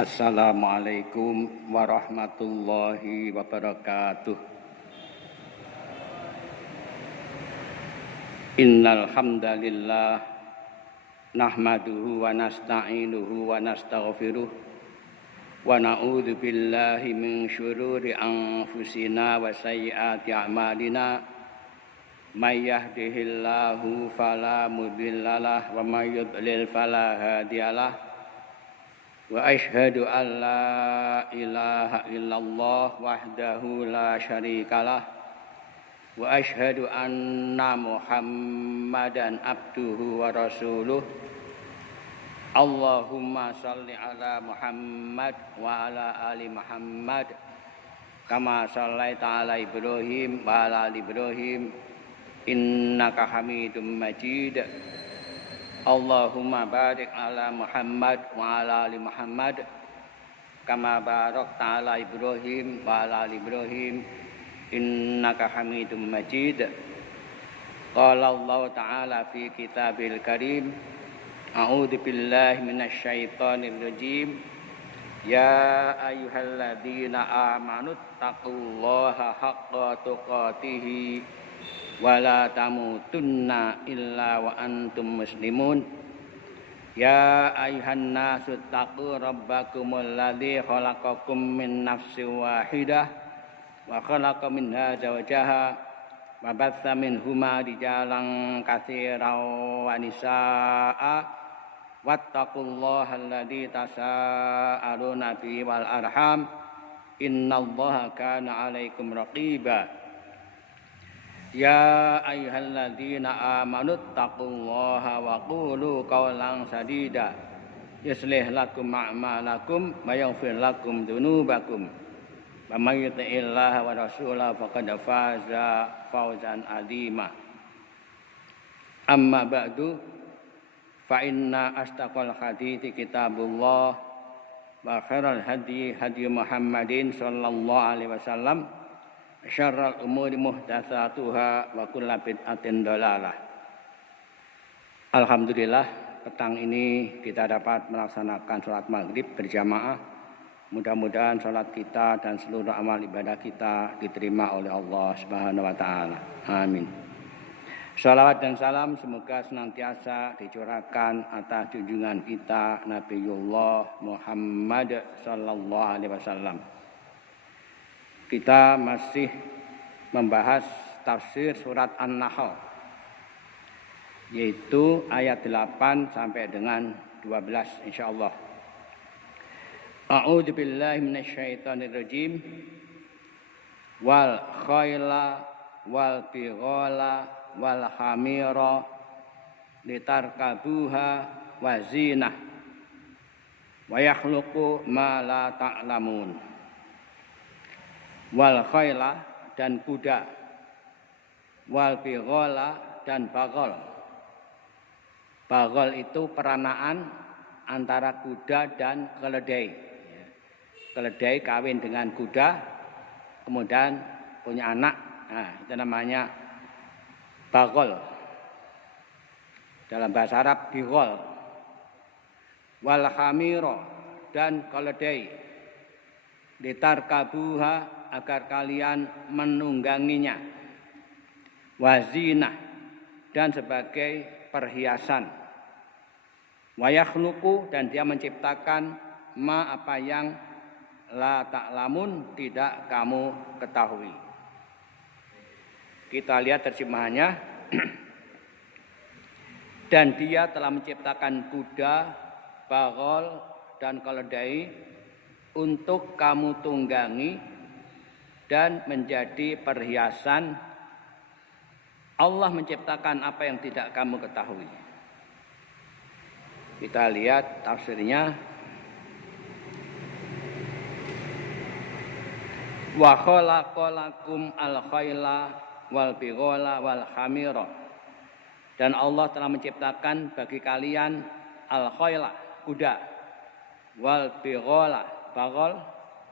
Assalamualaikum warahmatullahi wabarakatuh. Innal hamdalillah nahmaduhu wa nasta'inuhu wa nastaghfiruh wa na'udzu billahi min syururi anfusina wa sayyiati a'malina. May yahdihillahu fala mudhillalah wa may yudlil fala hadiyalah. Wa asyhadu an la ilaha illallah wahdahu la syarikalah wa asyhadu anna Muhammadan abduhu wa rasuluh. Allahumma shalli ala Muhammad wa ala ali Muhammad kama shallaita ala Ibrahim wa ala ali Ibrahim innaka Hamidum Majid. Allahumma barik ala Muhammad wa ala ali Muhammad kama barakta ala Ibrahim wa ala ali Ibrahim innaka Hamidum Majid. Qala Allah ta'ala fi kitabil karim, a'udzu billahi minasy syaithanir rajim. Ya ayyuhalladzina amanu taqullaha haqqa tuqatih wala tamutunna illa wa antum muslimun. Ya ayuhan nasu taqu rabbakumul ladzi khalaqakum min nafsin wahidah wa khalaqa minha zawjaha wa batsa minhuma rijalan katsiran wa nisaa'a wattaqullaha alladzi tasaaluna bihi wal arham innallaha kana 'alaikum raqiba. Ya ayyuhalladzina amanu taqullaha wa qulu qawlan sadida yuslih lakum a'malakum wa yaghfir lakum dzunubakum wa may yuti'illaha wa rasulahu faqad faza fawzan 'azima. Amma ba'du, fa inna astaqal hadithi kitabullah wa khairal hadi hadi Muhammadin sallallahu alaihi wasallam. Syarrul umuri muhdatsatuha wa kullu bid'atin dhalalah. Alhamdulillah, petang ini kita dapat melaksanakan sholat maghrib berjamaah. Mudah-mudahan sholat kita dan seluruh amal ibadah kita diterima oleh Allah Subhanahu wa taala. Amin. Shalawat dan salam semoga senantiasa dicurahkan atas junjungan kita Nabiullah Muhammad sallallahu alaihi wasallam. Kita masih membahas tafsir surat An-Nahl, yaitu ayat 8 sampai dengan 12 insyaallah. A'udzu billahi minasyaitonir rajim. Wal khayla wal bighala wal hamira litarkabuha wa zinah wa yakhluqu ma la ta'lamun. Wal khayla dan kuda, wal bighala dan bagol. Bagol itu peranaan antara kuda dan keledai. Keledai kawin dengan kuda, kemudian punya anak. Nah, itu namanya bagol. Dalam bahasa Arab bigol. Wal hamira dan keledai. Litarkabuha agar kalian menungganginya, wazinah dan sebagai perhiasan, wayakhluqu dan dia menciptakan ma apa yang la ta'lamun tidak kamu ketahui. Kita lihat terjemahannya. Dan dia telah menciptakan kuda, bagol dan keledai untuk kamu tunggangi dan menjadi perhiasan. Allah menciptakan apa yang tidak kamu ketahui. Kita lihat tafsirnya. Wa khalaqalakum al-khayla wal bighala wal hamira. Dan Allah telah menciptakan bagi kalian al-khayla, kuda, wal bighala, bagol,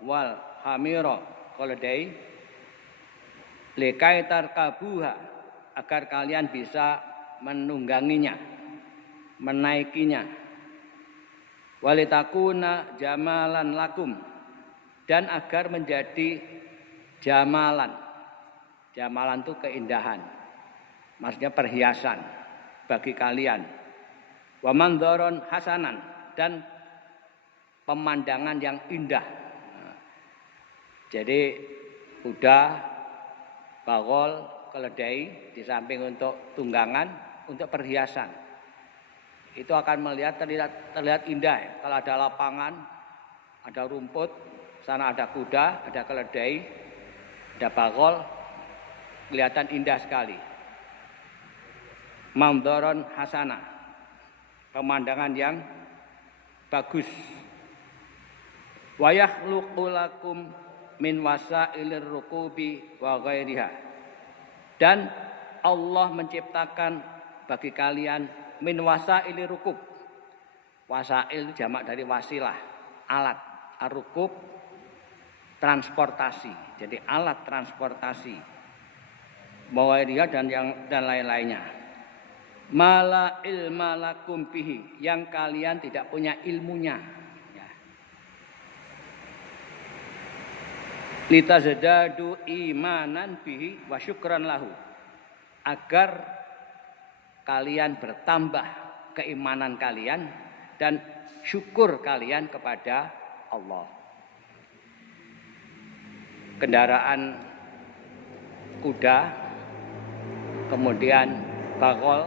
wal hamira, keledai, lekai tarkabuha agar kalian bisa menungganginya, menaikinya, walitakuna jamalan lakum, dan agar menjadi jamalan. Jamalan itu keindahan, maksudnya perhiasan bagi kalian. Wa mandharon hasanan, dan pemandangan yang indah. Jadi kuda, bagol, keledai di samping untuk tunggangan, untuk perhiasan. Itu akan terlihat indah ya. Kalau ada lapangan, ada rumput, sana ada kuda, ada keledai, ada bagol, kelihatan indah sekali. Mandharon hasanah, pemandangan yang bagus. Wa yakhluqu lakum min wasailir rukubi wa ghairiha, dan Allah menciptakan bagi kalian min wasailir rukub. Wasail jamak dari wasilah, alat. Ar-rukub transportasi, jadi alat transportasi. Wa ghairiha dan lain-lainnya. Mala ilma lakum bihi, yang kalian tidak punya ilmunya. Litazadadu imanan bihi wa syukran lahu, agar kalian bertambah keimanan kalian dan syukur kalian kepada Allah. Kendaraan kuda, kemudian bagol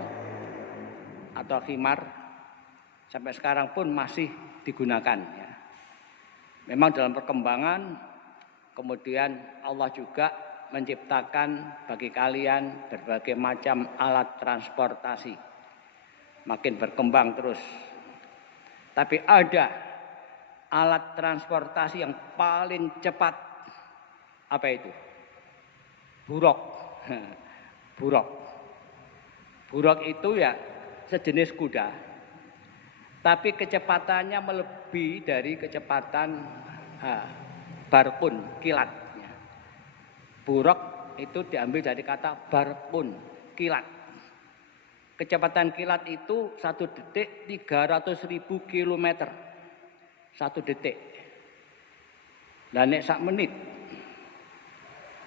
atau khimar, sampai sekarang pun masih digunakan ya. Memang dalam perkembangan, kemudian Allah juga menciptakan bagi kalian berbagai macam alat transportasi. Makin berkembang terus. Tapi ada alat transportasi yang paling cepat. Apa itu? Buruk. Buruk. Buruk itu ya sejenis kuda. Tapi kecepatannya melebihi dari kecepatan barkun, kilat. Buruk itu diambil dari kata barkun, kilat. Kecepatan kilat itu 1 detik 300.000 kilometer. 1 detik. Dan nek sak menit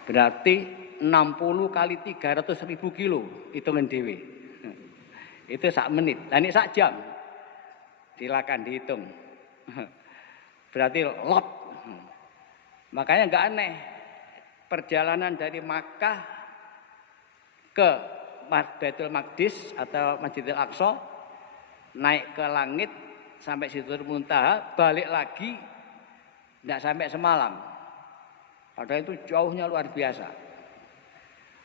berarti 60 kali 300.000 kilo, hitungan dhewe. Itu sak menit. Dan nek sak jam silakan dihitung. Berarti lot. Makanya enggak aneh perjalanan dari Makkah ke Baitul Maqdis atau Masjidil Aqsa, naik ke langit sampai Sidratul Muntaha, balik lagi enggak sampai semalam. Padahal itu jauhnya luar biasa.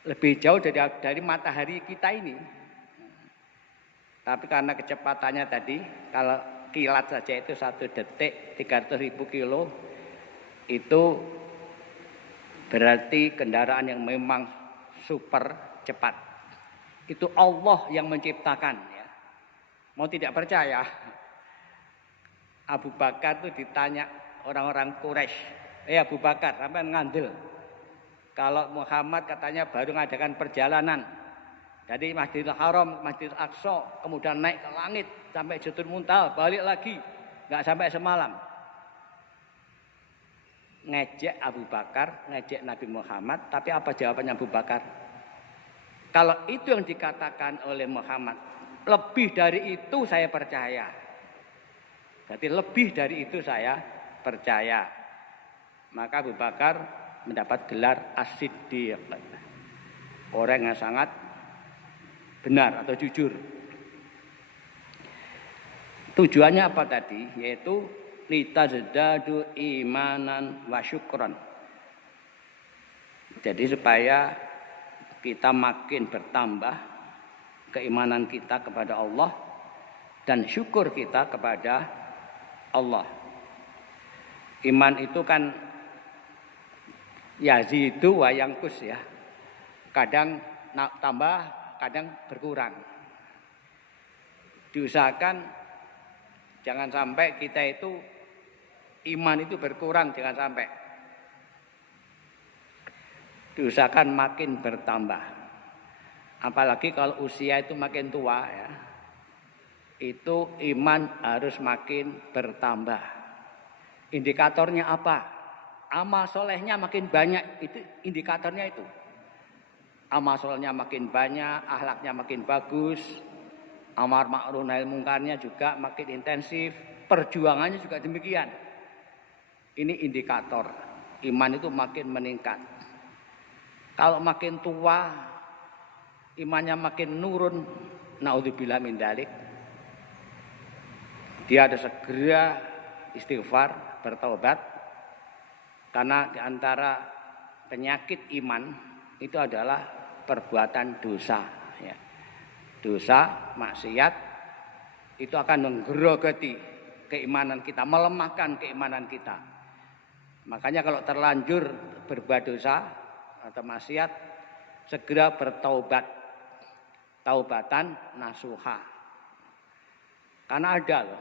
Lebih jauh dari matahari kita ini. Tapi karena kecepatannya tadi, kalau kilat saja itu 1 detik 300.000 kilo, itu berarti kendaraan yang memang super cepat. Itu Allah yang menciptakan ya. Mau tidak percaya, Abu Bakar itu ditanya orang-orang Quraisy, Abu Bakar, sampai ngandel kalau Muhammad katanya baru mengadakan perjalanan dari Masjidil Haram, Masjidil Aqsa, kemudian naik ke langit sampai Sidratul Muntaha, balik lagi, nggak sampai semalam. Ngejek Abu Bakar, ngejek Nabi Muhammad, tapi apa jawabannya Abu Bakar? Kalau itu yang dikatakan oleh Muhammad, lebih dari itu saya percaya. Berarti lebih dari itu saya percaya. Maka Abu Bakar mendapat gelar As-Siddiq, orang yang sangat benar atau jujur. Tujuannya apa tadi? Yaitu litazdadu imanan wa syukran. Jadi supaya kita makin bertambah keimanan kita kepada Allah dan syukur kita kepada Allah. Iman itu kan yazidu wa yanqus ya. Kadang tambah, kadang berkurang. Diusahakan jangan sampai kita itu iman itu berkurang, jangan sampai. Diusahakan makin bertambah. Apalagi kalau usia itu makin tua ya. itu iman harus makin bertambah. Indikatornya apa? Amal solehnya makin banyak, itu indikatornya itu. Amal solehnya makin banyak, akhlaknya makin bagus, amar ma'ruf nahi mungkarnya juga makin intensif, perjuangannya juga demikian. Ini indikator iman itu makin meningkat. Kalau makin tua, imannya makin nurun, naudzubillah min dzalik. Dia harus segera istighfar, bertaubat. Karena diantara penyakit iman itu adalah perbuatan dosa. Ya. Dosa, maksiat itu akan menggerogoti keimanan kita, melemahkan keimanan kita. Makanya kalau terlanjur berbuat dosa atau maksiat, segera bertaubat. Taubatan nasuha. Karena ada loh,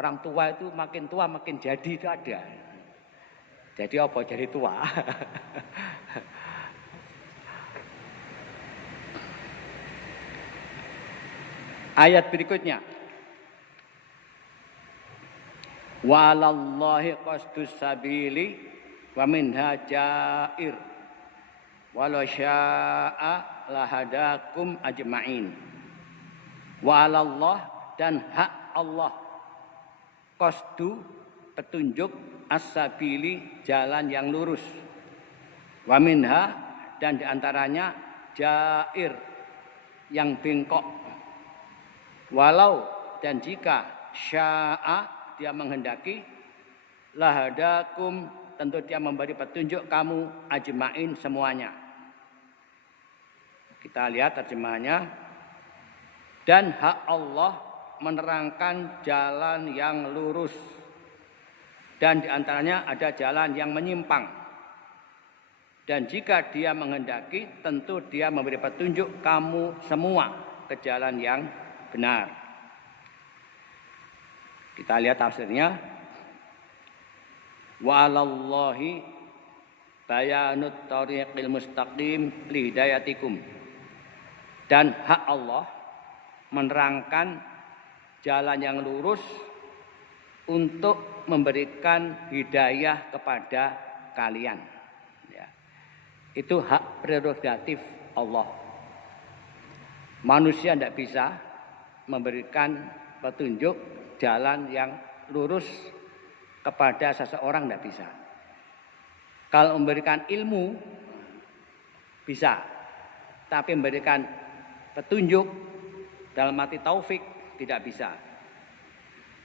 orang tua itu makin tua makin jadi itu ada. Jadi apa? Jadi tua. Ayat berikutnya. Walallahi qasdus sabili wa minha jair. Walau syaa lahadakum ajma'in. Walallah dan hak Allah. Qasdu petunjuk as-sabili jalan yang lurus. Wa minha dan diantaranya jair yang bengkok. Walau dan jika syaa dia menghendaki lahadakum tentu dia memberi petunjuk kamu ajmain semuanya. Kita lihat terjemahannya. Dan hak Allah menerangkan jalan yang lurus. Dan diantaranya ada jalan yang menyimpang. Dan jika dia menghendaki, tentu dia memberi petunjuk kamu semua ke jalan yang benar. Kita lihat tafsirnya. Wa 'alallahi bayanut thariqil mustaqim li hidayatikum. Dan hak Allah menerangkan jalan yang lurus untuk memberikan hidayah kepada kalian. Ya. Itu hak prerogatif Allah. Manusia tidak bisa memberikan petunjuk jalan yang lurus kepada seseorang, tidak bisa. Kalau memberikan ilmu bisa, tapi memberikan petunjuk dalam arti taufik tidak bisa.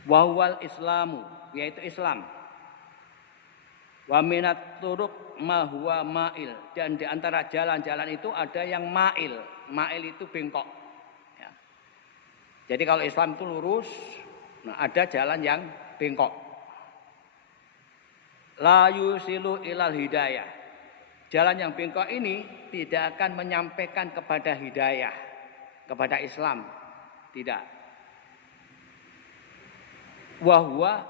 Wahwal Islamu, yaitu Islam. Wa minat turuq ma huwa ma'il, dan di antara jalan-jalan itu ada yang ma'il. Ma'il itu bengkok. Ya. Jadi kalau Islam itu lurus, nah ada jalan yang bengkok. La yusilu ilal hidayah. Jalan yang bengkok ini tidak akan menyampaikan kepada hidayah, kepada Islam. Tidak. Wahwa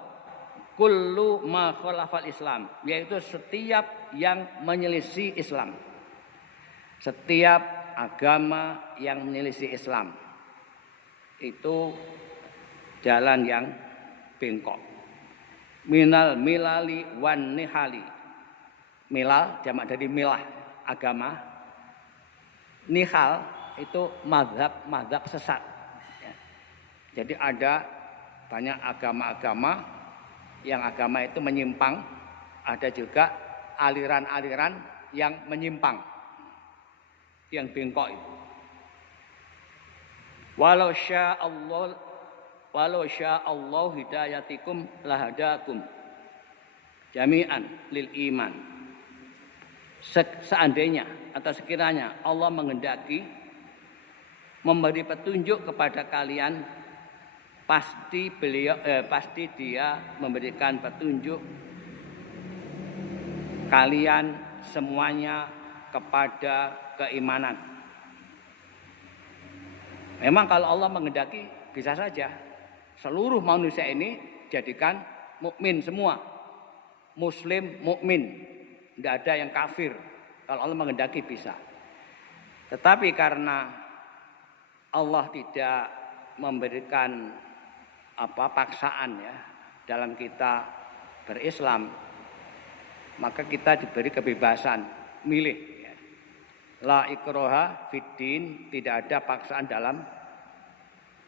kullu ma khalafal Islam, yaitu setiap yang menyelisih Islam. Setiap agama yang menyelisih Islam itu jalan yang bengkok. Minal milali wan nihali. Milal jamak dari milah, agama. Nihal itu mazhab sesat. Jadi ada banyak agama-agama yang agama itu menyimpang, ada juga aliran-aliran yang menyimpang, yang bengkok itu. Walau sya'allahu hidayatikum lahadakum jami'an lil iman. Seandainya atau sekiranya Allah menghendaki memberi petunjuk kepada kalian, pasti dia memberikan petunjuk kalian semuanya kepada keimanan. Memang kalau Allah menghendaki bisa saja seluruh manusia ini jadikan mukmin semua, muslim mukmin, tidak ada yang kafir. Kalau Allah menghendaki bisa. Tetapi karena Allah tidak memberikan paksaan ya dalam kita berislam, maka kita diberi kebebasan milih ya. La ikroha fiddin, tidak ada paksaan dalam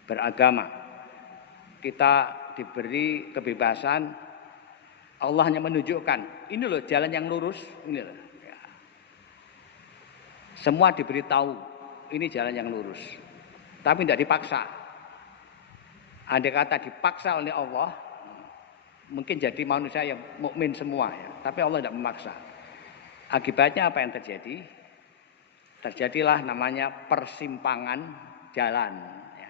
beragama. Kita diberi kebebasan, Allah hanya menunjukkan ini loh jalan yang lurus, ini loh ya. Semua diberitahu ini jalan yang lurus, tapi tidak dipaksa. Andai kata dipaksa oleh Allah, mungkin jadi manusia yang mukmin semua ya. Tapi Allah tidak memaksa. Akibatnya apa yang terjadi? Terjadilah namanya persimpangan jalan ya.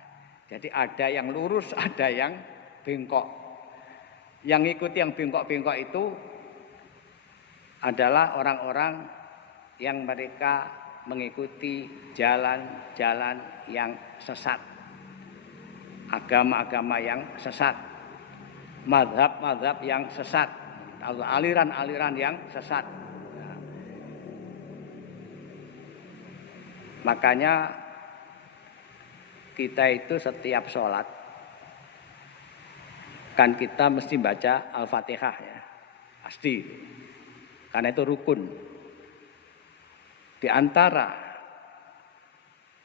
Jadi ada yang lurus, ada yang bengkok. Yang ikuti yang bengkok-bengkok itu adalah orang-orang yang mereka mengikuti jalan-jalan yang sesat, agama-agama yang sesat, mazhab-mazhab yang sesat, aliran-aliran yang sesat. Makanya kita itu setiap sholat kan kita mesti baca Al-Fatihah ya, pasti, karena itu rukun. Di antara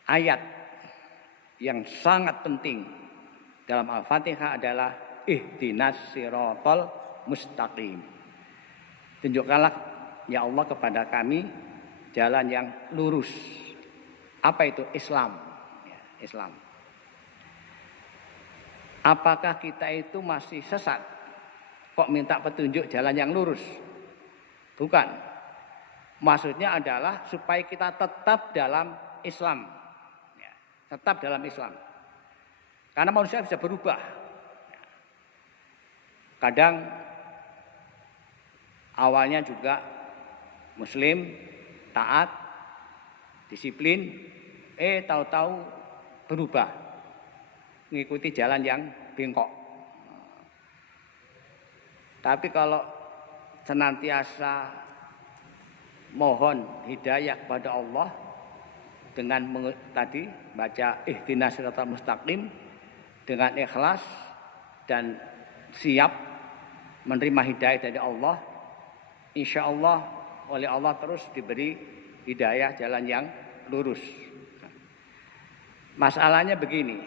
ayat yang sangat penting dalam Al-Fatihah adalah ihdinas siratal mustaqim. Tunjukkanlah ya Allah kepada kami jalan yang lurus. Apa itu? Islam ya, Islam. Apakah kita itu masih sesat kok minta petunjuk jalan yang lurus? Bukan. Maksudnya adalah supaya kita tetap dalam Islam ya, tetap dalam Islam. Karena manusia bisa berubah. Kadang awalnya juga Muslim, taat, disiplin, tahu-tahu berubah, mengikuti jalan yang bengkok. Tapi kalau senantiasa mohon hidayah kepada Allah dengan tadi baca ihdinas siratal mustaqim dengan ikhlas dan siap menerima hidayah dari Allah, insya Allah oleh Allah terus diberi hidayah jalan yang lurus. Masalahnya begini,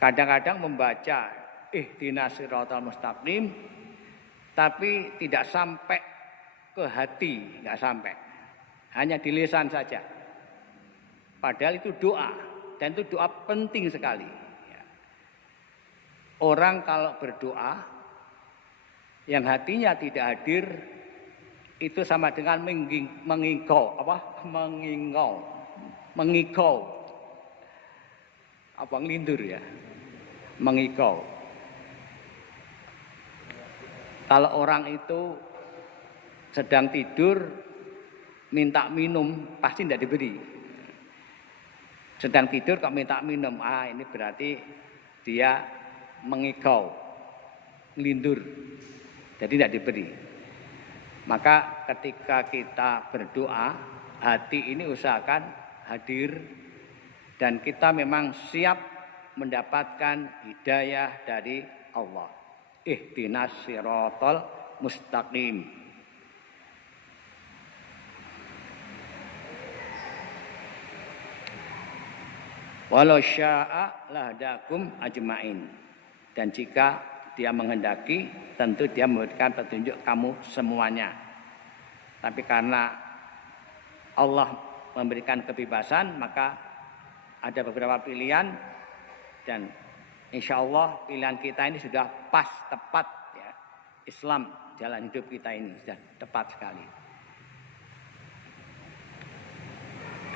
kadang-kadang membaca ihdinas siratal mustaqim tapi tidak sampai ke hati, nggak sampai, hanya di lisan saja. Padahal itu doa, dan itu doa penting sekali. Orang kalau berdoa yang hatinya tidak hadir itu sama dengan mengingkau, ngelindur ya, mengikau. Kalau orang itu sedang tidur minta minum pasti tidak diberi. Sedang tidur kok minta minum, ini berarti dia mengikau, ngelindur, jadi tidak diberi. Maka ketika kita berdoa, hati ini usahakan hadir dan kita memang siap mendapatkan hidayah dari Allah. Ihdinas siratal mustaqim. Walau syaa lahdakum ajmain. Dan jika dia menghendaki, tentu dia memberikan petunjuk kamu semuanya. Tapi karena Allah memberikan kebebasan, maka ada beberapa pilihan dan insya Allah pilihan kita ini sudah pas, tepat ya. Islam, jalan hidup kita ini sudah tepat sekali.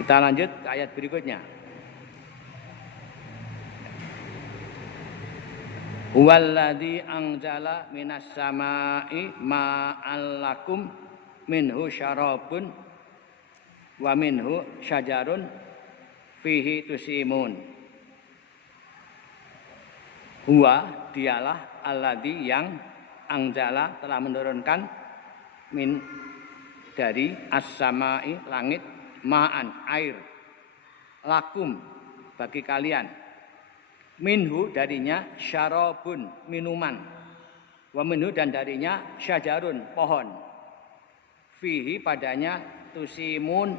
Kita lanjut ke ayat berikutnya. Huwallazi anzala minas samai ma'an lakum minhu syarabun wa minhu syajarun fihi tusimun. Huwa dialah alladzi yang anzala telah menurunkan min dari as-samai langit ma'an air lakum bagi kalian Minhu darinya syarabun minuman. Wa minhu dan darinya syajarun pohon. Fihi padanya tusimun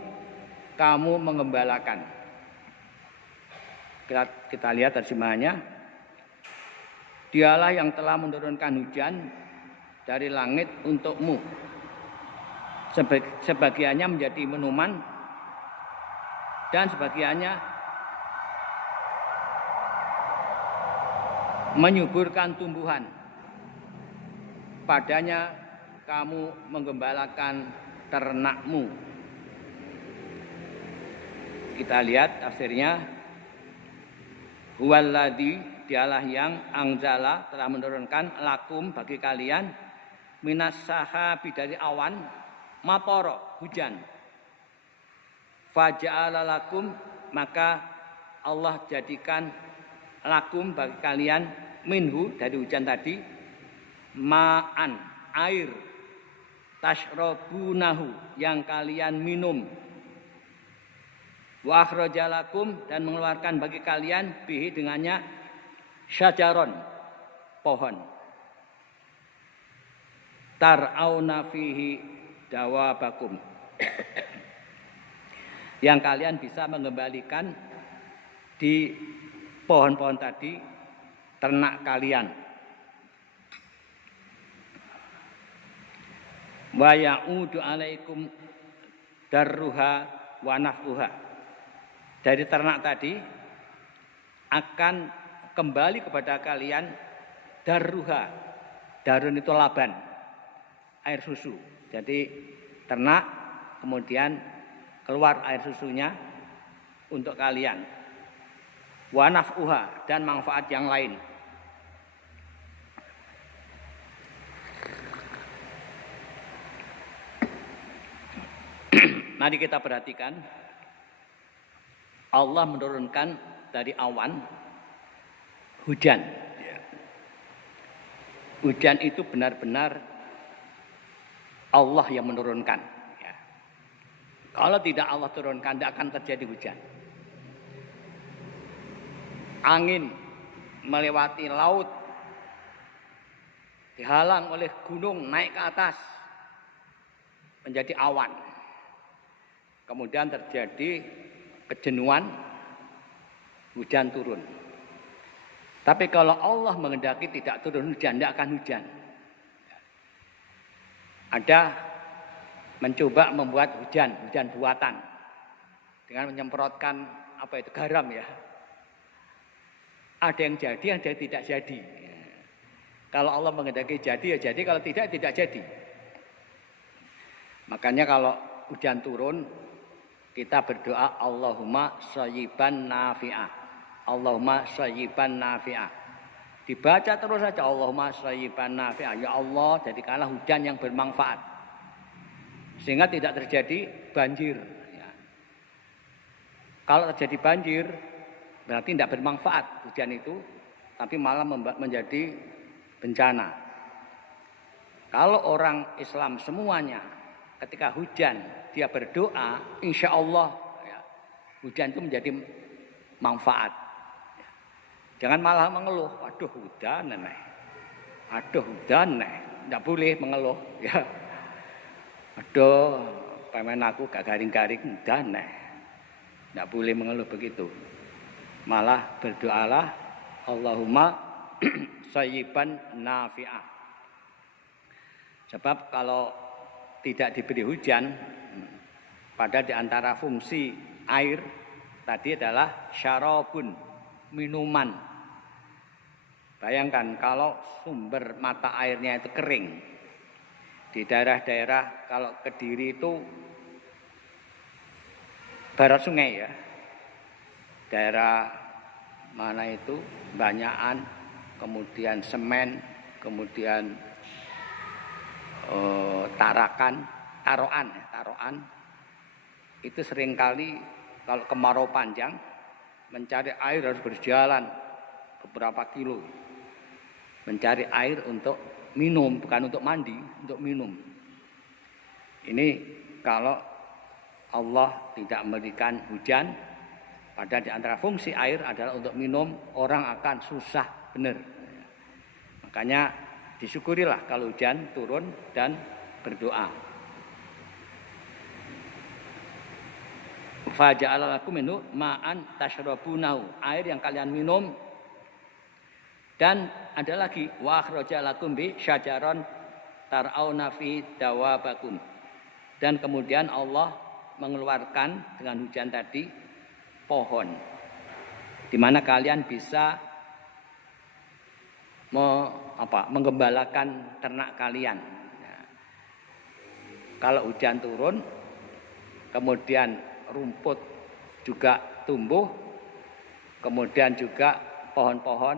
kamu mengembalakan. Kita lihat terjemahannya. Dialah yang telah menurunkan hujan dari langit untukmu. Sebagiannya menjadi minuman dan sebagiannya menyuburkan tumbuhan. Padanya kamu menggembalakan ternakmu. Kita lihat tafsirnya. Huwaladzi dialah yang anzala telah menurunkan lakum bagi kalian minas sahabi dari awan matoro hujan. Faja'ala lakum maka Allah jadikan lakum bagi kalian minhu dari hujan tadi ma'an air tashrabunahu yang kalian minum. Wa akhrajalakum dan mengeluarkan bagi kalian bihi dengannya syajaron pohon. Tar'auna fihi dawabakum yang kalian bisa mengembalikan di pohon-pohon tadi ternak kalian. Wa ya'udu alaikum darruha wa naf'uha. Dari ternak tadi akan kembali kepada kalian darruha. Darun itu laban, air susu. Jadi ternak kemudian keluar air susunya untuk kalian. Wa naf'uha dan manfaat yang lain. Mari kita perhatikan. Allah menurunkan dari awan hujan. Hujan itu benar-benar Allah yang menurunkan. Kalau tidak Allah turunkan, tidak akan terjadi hujan. Angin melewati laut, dihalang oleh gunung naik ke atas, menjadi awan. Kemudian terjadi kejenuhan, hujan turun. Tapi kalau Allah menghendaki tidak turun hujan, tidak akan hujan. Ada mencoba membuat hujan buatan dengan menyemprotkan garam ya. Ada yang jadi, ada yang tidak jadi. Kalau Allah menghendaki jadi ya jadi, kalau tidak jadi. Makanya kalau hujan turun kita berdoa Allahumma shayyiban nafi'ah. Allahumma shayyiban nafi'ah. Dibaca terus saja Allahumma shayyiban nafi'ah. Ya Allah, jadikanlah hujan yang bermanfaat. Sehingga tidak terjadi banjir. Ya. Kalau terjadi banjir, berarti tidak bermanfaat hujan itu, tapi malah menjadi bencana. Kalau orang Islam semuanya ketika hujan dia berdoa, insya Allah ya, hujan itu menjadi manfaat. Ya. Jangan malah mengeluh, aduh hujan nih, tidak boleh mengeluh. Ya. Aduh, paman aku gak garing-garing hujan nih, tidak boleh mengeluh begitu. Malah berdoalah, Allahumma shayyiban nafi'ah. Sebab kalau tidak diberi hujan, pada di antara fungsi air tadi adalah syarabun, minuman. Bayangkan kalau sumber mata airnya itu kering. Di daerah-daerah kalau Kediri itu barat sungai ya. Daerah mana itu Banyakan, kemudian Semen, kemudian Taroan. Itu seringkali kalau kemarau panjang mencari air harus berjalan beberapa kilo. Mencari air untuk minum, bukan untuk mandi, untuk minum. Ini kalau Allah tidak memberikan hujan, Padahal di antara fungsi air adalah untuk minum, orang akan susah benar. Makanya disyukurilah kalau hujan turun dan berdoa. Faja'ala lakum minhu ma'an tashrabunahu, air yang kalian minum. Dan ada lagi wa akhraja lakum bi syajaron tar'auna fi dawabakum. Dan kemudian Allah mengeluarkan dengan hujan tadi pohon, di mana kalian bisa menggembalakan ternak kalian. Nah, kalau hujan turun, kemudian rumput juga tumbuh, kemudian juga pohon-pohon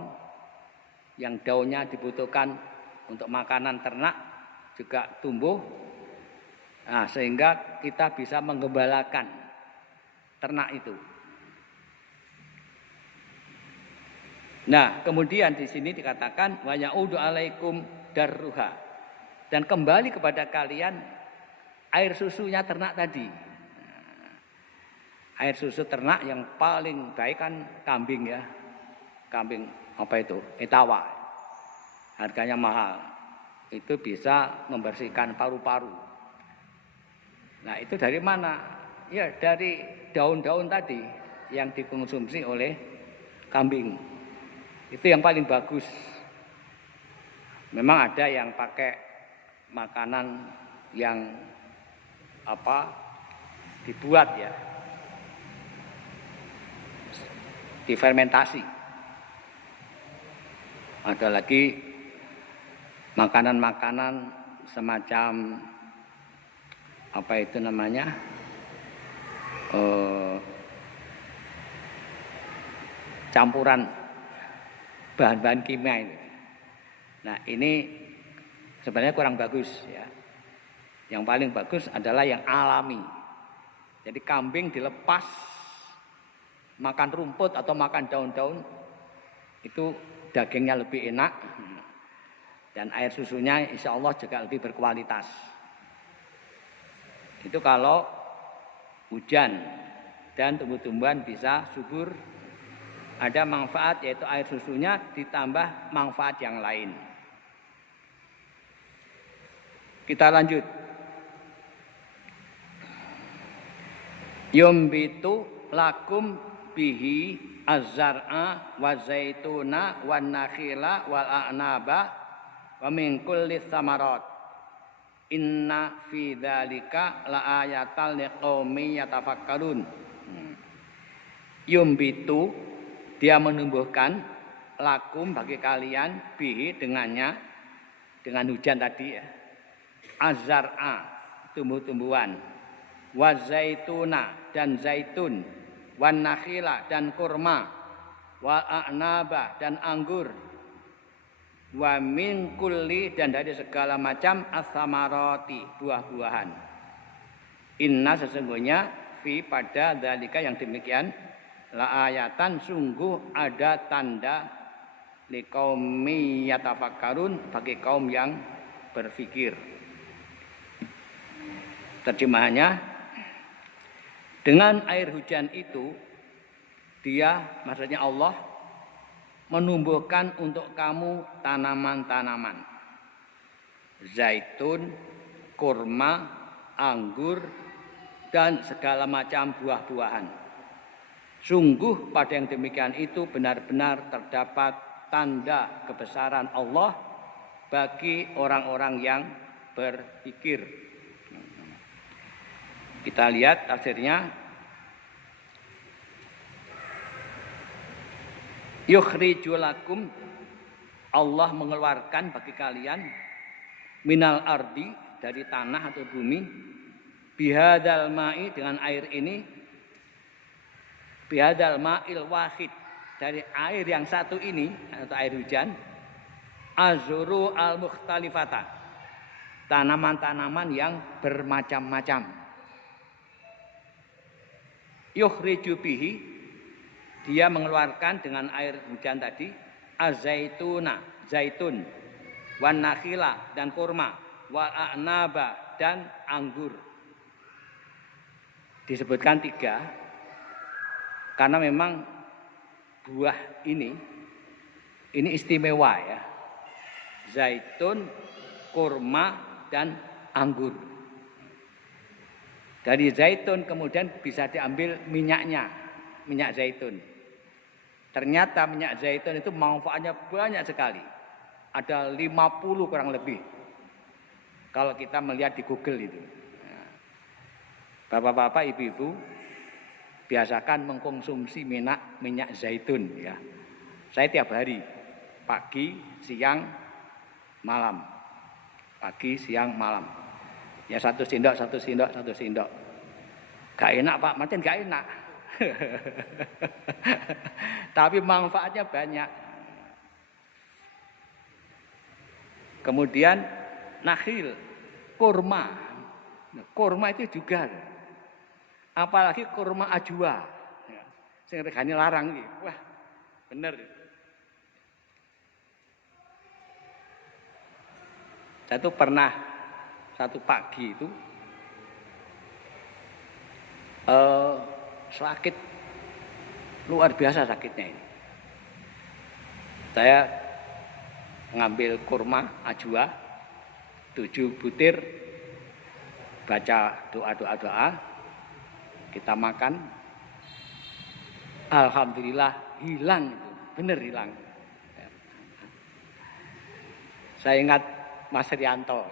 yang daunnya dibutuhkan untuk makanan ternak juga tumbuh. Nah, sehingga kita bisa menggembalakan ternak itu. Nah, kemudian di sini dikatakan wa ya'udu alaikum darruha, dan kembali kepada kalian air susunya ternak tadi. Air susu ternak yang paling baik kan kambing ya. Kambing apa itu? Etawa. Harganya mahal. Itu bisa membersihkan paru-paru. Nah, itu dari mana? Ya, dari daun-daun tadi yang dikonsumsi oleh kambing. Itu yang paling bagus. Memang ada yang pakai makanan yang dibuat ya, difermentasi. Ada lagi makanan-makanan semacam campuran bahan-bahan kimia ini. Nah, ini sebenarnya kurang bagus ya. Yang paling bagus adalah yang alami. Jadi kambing dilepas makan rumput atau makan daun-daun, itu dagingnya lebih enak, dan air susunya insya Allah juga lebih berkualitas. Itu kalau hujan dan tumbuh-tumbuhan bisa subur, ada manfaat yaitu air susunya ditambah manfaat yang lain. Kita lanjut. Yumbitu lakum bihi az-zar'a wa zaituna wan nakhila wal a'naba wa min kulli tsamarat. Inna fi dzalika laayatal liqaumin yatafakkarun. Yumbitu, dia menumbuhkan, lakum bagi kalian, bihi dengannya, dengan hujan tadi ya, az-zar'a tumbuh-tumbuhan, wa zaituna dan zaitun, wan nakhila dan kurma, wal a'naba dan anggur, wa min kulli dan dari segala macam as-samarati buah-buahan. Inna sesungguhnya fi pada dzalika yang demikian la ayatan sungguh ada tanda liqaumi yatafakkarun bagi kaum yang berfikir. Terjemahannya, dengan air hujan itu dia, maksudnya Allah, menumbuhkan untuk kamu tanaman-tanaman, zaitun, kurma, anggur, dan segala macam buah-buahan. Sungguh pada yang demikian itu benar-benar terdapat tanda kebesaran Allah bagi orang-orang yang berpikir. Kita lihat tafsirnya. Yukhriju lakum, Allah mengeluarkan bagi kalian, minal ardi, dari tanah atau bumi, bihadal ma'i, dengan air ini, bihadal ma'il wahid, dari air yang satu ini atau air hujan, azuru al-mukhtalifata, tanaman-tanaman yang bermacam-macam. Yukhriju bihi, dia mengeluarkan dengan air hujan tadi, az-zaituna, zaitun, wan nakhila dan kurma, wal a'naba dan anggur. Disebutkan 3 Karena memang buah ini istimewa ya. Zaitun, kurma, dan anggur. Dari zaitun kemudian bisa diambil minyaknya, minyak zaitun. Ternyata minyak zaitun itu manfaatnya banyak sekali. Ada 50 kurang lebih. Kalau kita melihat di Google itu. Bapak-bapak, ibu-ibu, biasakan mengkonsumsi minyak zaitun ya. Saya tiap hari, pagi, siang, malam. Pagi, siang, malam. Ya satu sendok. Gak enak Pak, macam gak enak. Tapi manfaatnya banyak. Kemudian nakhil, kurma. Kurma itu juga. Apalagi kurma ajwa. Sing regane larang iki. Wah, bener. Saya tuh pernah satu pagi itu sakit luar biasa sakitnya ini. Saya ngambil kurma ajwa 7 butir, baca doa, kita makan. Alhamdulillah hilang itu, bener hilang. Saya ingat Mas Rianto.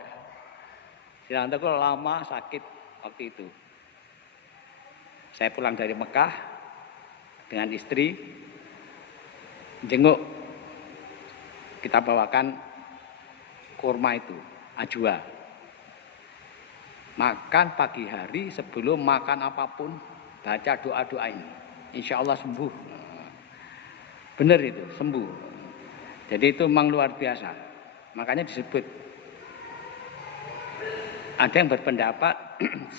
Rianto kok lama sakit waktu itu. Saya pulang dari Mekah dengan istri, jenguk, kita bawakan kurma itu, ajwa. Makan pagi hari sebelum makan apapun, baca doa ini. Insya Allah sembuh. Benar itu, sembuh. Jadi itu memang luar biasa. Makanya disebut. Ada yang berpendapat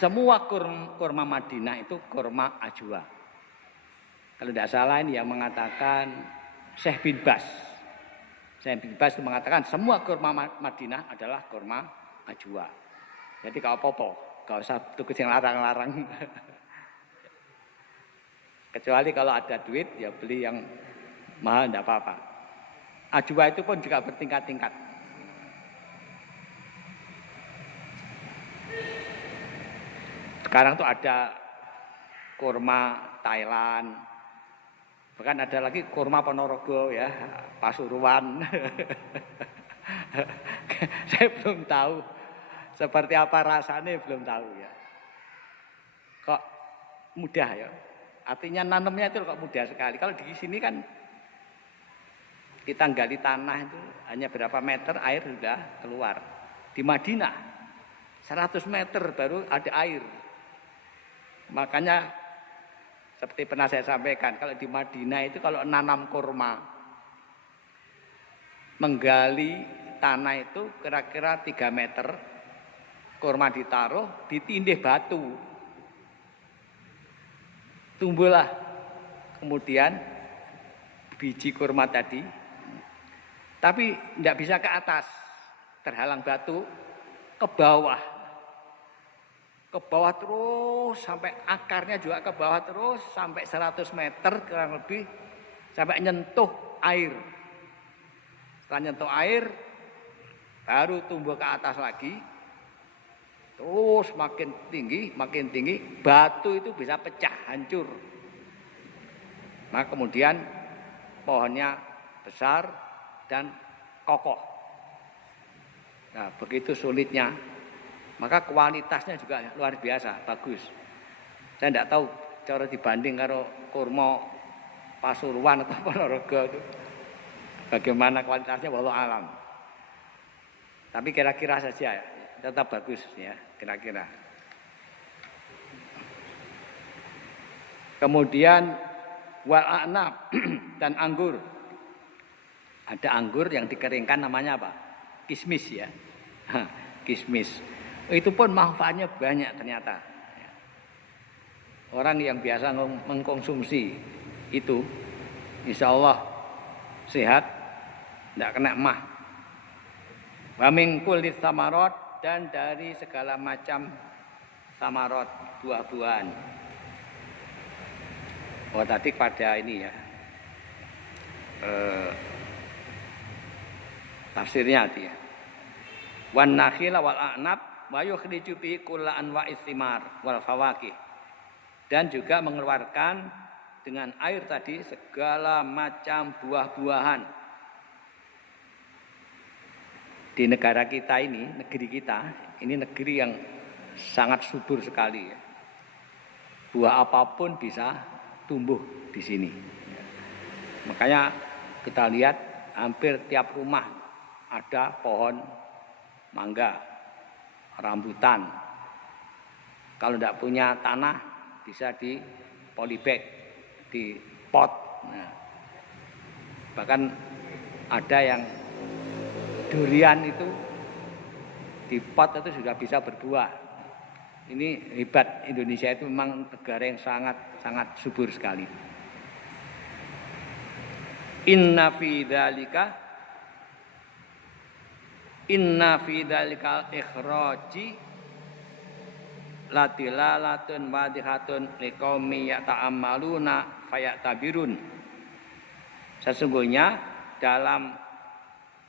semua kurma Madinah itu kurma ajwa. Kalau tidak salah ini yang mengatakan Syekh bin Bas. Syekh bin Bas itu mengatakan semua kurma Madinah adalah kurma ajwa. Jadi kalau popo, gak usah tugas yang larang-larang. Kecuali kalau ada duit ya beli yang mahal tidak apa-apa. Ajwa itu pun juga bertingkat-tingkat. Sekarang tuh ada kurma Thailand, bahkan ada lagi kurma Ponorogo ya, Pasuruan. Saya belum tahu seperti apa rasanya, belum tahu ya. Kok mudah ya? Artinya nanamnya itu kok mudah sekali. Kalau di sini kan kita gali tanah itu hanya berapa meter air sudah keluar. Di Madinah 100 meter baru ada air. Makanya seperti pernah saya sampaikan, kalau di Madinah itu kalau nanam kurma, menggali tanah itu kira-kira 3 meter, kurma ditaruh, ditindih batu. Tumbuhlah kemudian biji kurma tadi, tapi tidak bisa ke atas, terhalang batu, ke bawah. Ke bawah terus sampai akarnya juga ke bawah terus sampai 100 meter kurang lebih sampai nyentuh air. Setelah nyentuh air baru tumbuh ke atas lagi. Terus makin tinggi, batu itu bisa pecah, hancur. Nah, kemudian pohonnya besar dan kokoh. Nah, begitu sulitnya. Maka kualitasnya juga luar biasa, bagus. Saya tidak tahu cara dibanding karo kurma Pasuruan atau Ponorogo itu bagaimana kualitasnya, wallahu alam. Tapi kira-kira saja tetap bagus ya, kira-kira. Kemudian wal a'nab dan anggur. Ada anggur yang dikeringkan namanya apa? Kismis ya. Kismis. Itu pun manfaatnya banyak ternyata. Orang yang biasa mengkonsumsi itu, insya Allah sehat, tidak kena emah. Wa min kulli samarot, dan dari segala macam samarot, buah-buahan. Oh tadi pada ini ya, tafsirnya tadi ya. Wan nakhila wal a'nab wa yukhriju bihi kulla anwa'is thimar wal fawakih. Dan juga mengeluarkan dengan air tadi segala macam buah-buahan. Di negara kita ini, negeri kita, ini negeri yang sangat subur sekali ya. Buah apapun bisa tumbuh di sini. Makanya kita lihat hampir tiap rumah ada pohon mangga, rambutan. Kalau tidak punya tanah bisa di polybag, di pot. Nah, bahkan ada yang durian itu di pot itu sudah bisa berbuah. Ini hebat, Indonesia itu memang negara yang sangat subur sekali. Inna fi dzalika ikhraji latilalatun wadihatun liqaumi yata'ammaluna fayatabirun. Sesungguhnya dalam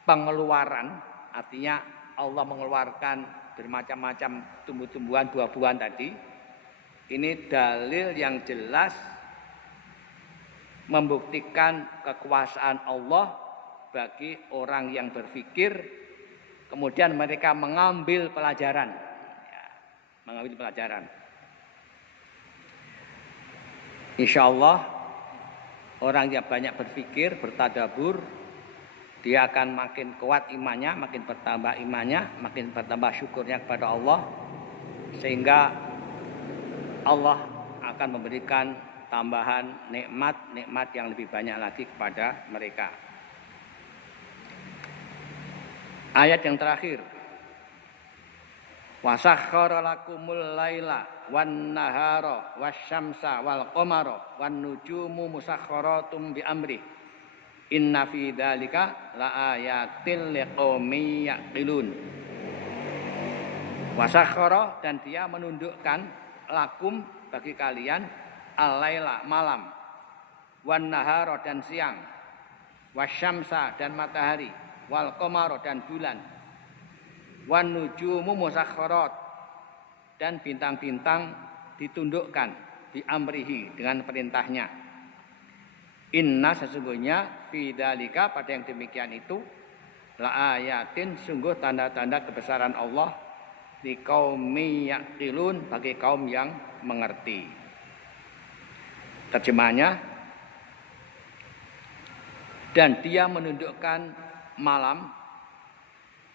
pengeluaran, artinya Allah mengeluarkan bermacam-macam tumbuh-tumbuhan, buah-buahan tadi, ini dalil yang jelas membuktikan kekuasaan Allah bagi orang yang berpikir, kemudian mereka mengambil pelajaran. Ya, mengambil pelajaran. Insya Allah orang yang banyak berpikir, bertadabur, dia akan makin kuat imannya, makin bertambah imannya, makin bertambah syukurnya kepada Allah, sehingga Allah akan memberikan tambahan nikmat yang lebih banyak lagi kepada mereka. Ayat yang terakhir, wasakhkhara lakumul laila wan nahara wasyamsa wal qamara wan nujumu musakhkharatum bi amri. Inna fi dzalika laayatil liqaumin yaqilun. Wasakhkhara, dan dia menundukkan lakum bagi kalian al-laila malam, wan nahara dan siang, wasyamsa dan matahari, wal qamara dan bulan, wan nujumu musakhkharat, dan bintang-bintang ditundukkan bi amrihi, dengan perintahnya. Inna, sesungguhnya, fi dzalika, pada yang demikian itu, la ayatin, sungguh tanda-tanda kebesaran Allah, li qaumi yaqilun, bagi kaum yang mengerti. Terjemahnya, dan dia menundukkan malam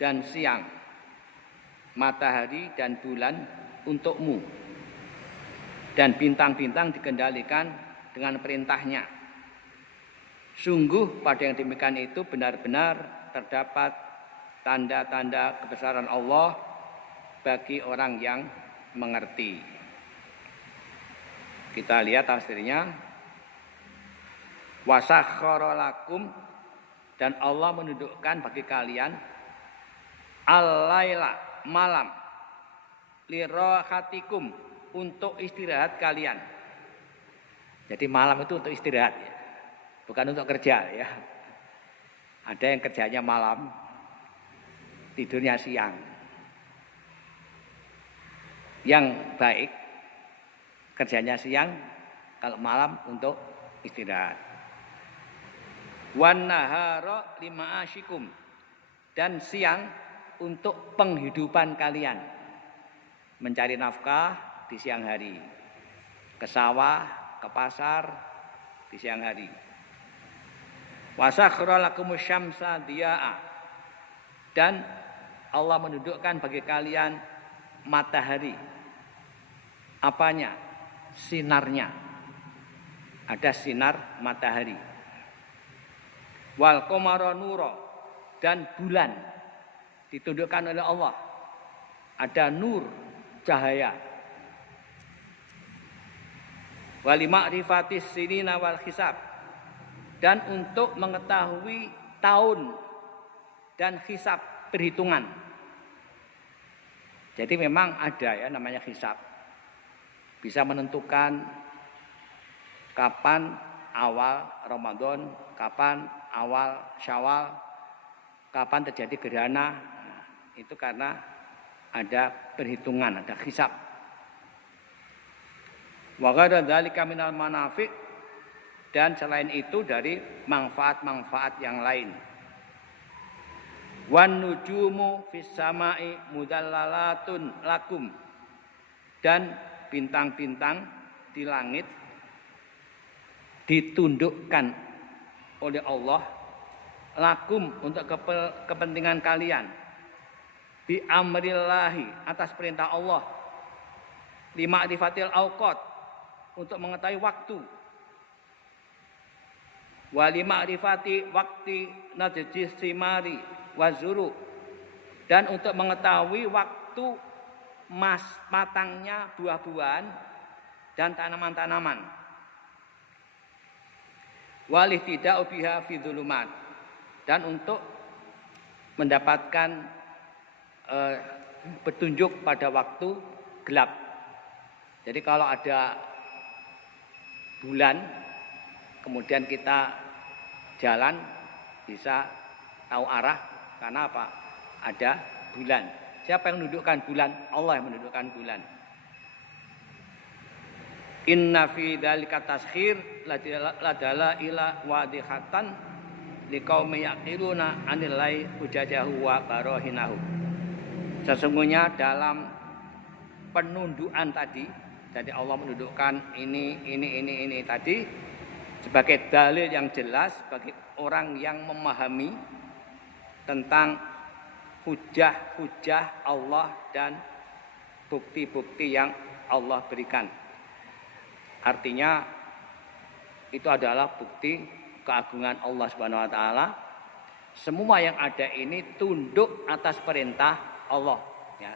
dan siang, matahari dan bulan untukmu, dan bintang-bintang dikendalikan dengan perintahnya. Sungguh pada yang demikian itu benar-benar terdapat tanda-tanda kebesaran Allah bagi orang yang mengerti. Kita lihat tafsirnya. Wasakhkhara lakum, dan Allah menundukkan bagi kalian al-laila, malam, lirahatikum, untuk istirahat kalian. Jadi malam itu untuk istirahat ya, bukan untuk kerja ya. Ada yang kerjanya malam, tidurnya siang. Yang baik kerjanya siang, kalau malam untuk istirahat. Wan nahara lima'asyikum, dan siang untuk penghidupan kalian, mencari nafkah di siang hari, ke sawah, ke pasar di siang hari. Wasakhkhara lakumus syamsa diya'a, dan Allah menundukkan bagi kalian matahari. Apanya? Sinarnya. Ada sinar matahari. Wal qamara nura, dan bulan ditundukkan oleh Allah. Ada nur, cahaya. Wali ma'rifatis sinina wal hisab, dan untuk mengetahui tahun dan hisab, perhitungan. Jadi memang ada ya namanya hisab, bisa menentukan kapan awal Ramadan, kapan awal Syawal, kapan terjadi gerhana. Nah, itu karena ada perhitungan, ada hisab. Wa ghadza dzalika minal manafi', dan selain itu dari manfaat-manfaat yang lain. Wan nujumu fis sama'i mudallalatun lakum, dan bintang-bintang di langit ditundukkan oleh Allah lakum, untuk kepentingan kalian, bi amrillahi, atas perintah Allah, lima ma'rifatil awqat, untuk mengetahui waktu, wa lima ma'rifati wakti nadjis simari wazuru, dan untuk mengetahui waktu matangnya buah-buahan dan tanaman-tanaman. Walih tidak biha fi dzulumat, dan untuk mendapatkan petunjuk pada waktu gelap. Jadi kalau ada bulan, kemudian kita jalan bisa tahu arah, karena apa? Ada bulan. Siapa yang menundukkan bulan? Allah yang menundukkan bulan. Inna fi dzalika taskhir ladala ila wadihatan liqaumi yaqiluna anillai hujajahu wa barahinahu. Sesungguhnya dalam penundukan tadi, jadi Allah menundukkan ini tadi sebagai dalil yang jelas bagi orang yang memahami tentang hujah-hujah Allah dan bukti-bukti yang Allah berikan. Artinya itu adalah bukti keagungan Allah Subhanahu wa taala. Semua yang ada ini tunduk atas perintah Allah, ya.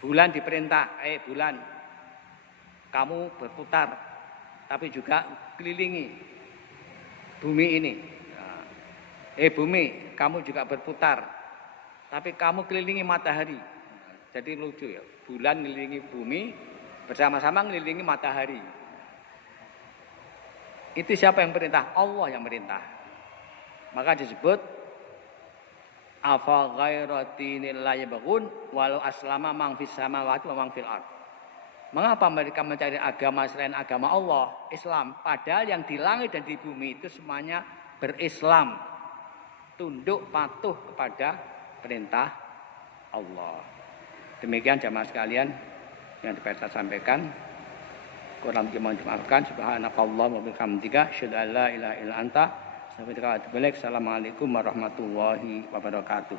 Bulan diperintah, bulan, kamu berputar, tapi juga kelilingi bumi ini. Bumi, kamu juga berputar, tapi kamu kelilingi matahari. Jadi lucu ya, bulan kelilingi bumi, bersama-sama kelilingi matahari. Itu siapa yang perintah? Allah yang merintah. Maka disebut afa ghaira dinil la yabghun walau aslama man fis samawati wa man fil ard. Mengapa mereka mencari agama selain agama Allah, Islam, padahal yang di langit dan di bumi itu semuanya berislam, tunduk patuh kepada perintah Allah. Demikian jamaah sekalian yang dapat saya sampaikan. Kurang lebih mohon dimaafkan. Subhanakallah wa bihamdika, asyhadu an la ilaha illa anta, astaghfiruka wa atubu ilaik. Assalamualaikum warahmatullahi wabarakatuh.